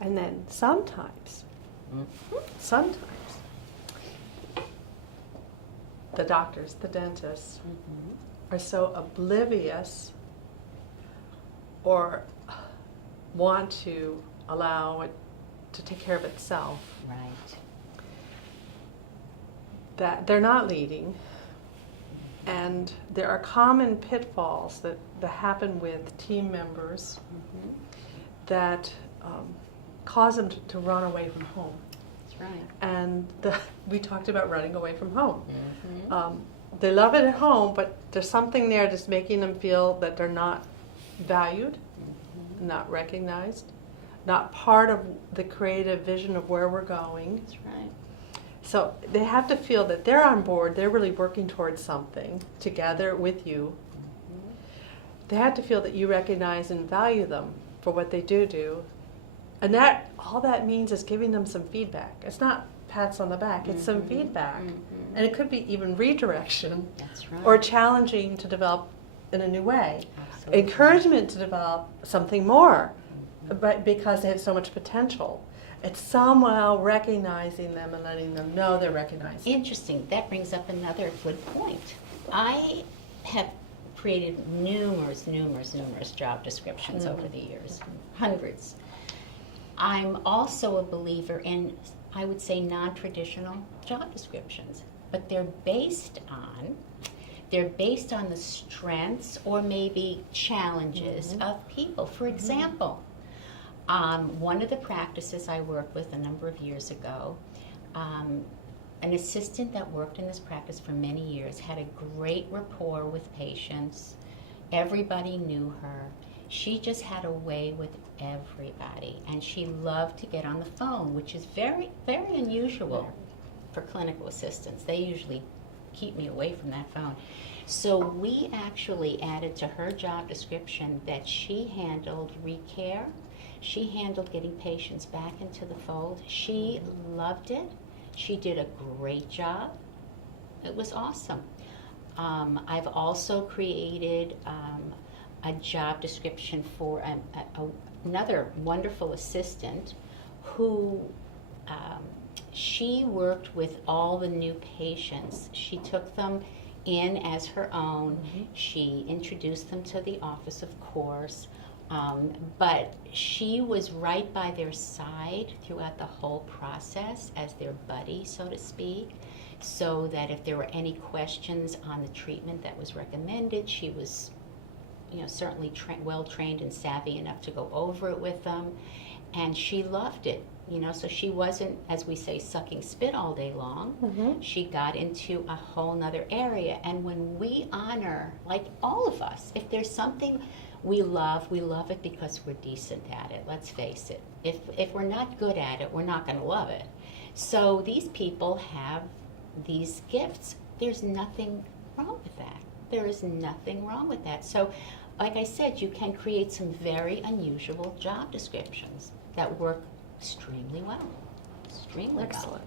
And then sometimes, the doctors, the dentists, are so oblivious or want to allow it to take care of itself Right. that they're not leading. And there are common pitfalls that happen with team members that cause them to run away from home. That's right. And we talked about running away from home. They love it at home, but there's something there that's making them feel that they're not valued, not recognized, not part of the creative vision of where we're going. That's right. So they have to feel that they're on board, they're really working towards something together with you. They have to feel that you recognize and value them for what they do. And that all that means is giving them some feedback. It's not pats on the back, it's some feedback. And it could be even redirection. That's right. Or challenging to develop in a new way. Absolutely. Encouragement to develop something more, but because they have so much potential. It's somehow recognizing them and letting them know they're recognized. Interesting. That brings up another good point. I have created numerous job descriptions over the years, hundreds. I'm also a believer in, I would say, non-traditional job descriptions, but they're based on the strengths or maybe challenges of people. For example, one of the practices I worked with a number of years ago, an assistant that worked in this practice for many years had a great rapport with patients. Everybody knew her. She just had a way with everybody, and she loved to get on the phone, which is very, very unusual for clinical assistants. They usually keep me away from that phone. So we actually added to her job description that she handled recare. She handled getting patients back into the fold. She loved it. She did a great job. It was awesome. I've also created a job description for another wonderful assistant who she worked with all the new patients. She took them in as her own. She introduced them to the office, of course. But she was right by their side throughout the whole process as their buddy, so to speak, so that if there were any questions on the treatment that was recommended, she was, certainly well trained and savvy enough to go over it with them. And she loved it, so she wasn't, as we say, sucking spit all day long. She got into a whole nother area. And when we honor, like all of us, if there's something we love it because we're decent at it. Let's face it. If we're not good at it, we're not going to love it. So these people have these gifts. There's nothing wrong with that. There is nothing wrong with that. So, like I said, you can create some very unusual job descriptions that work extremely well. Extremely well. Excellent.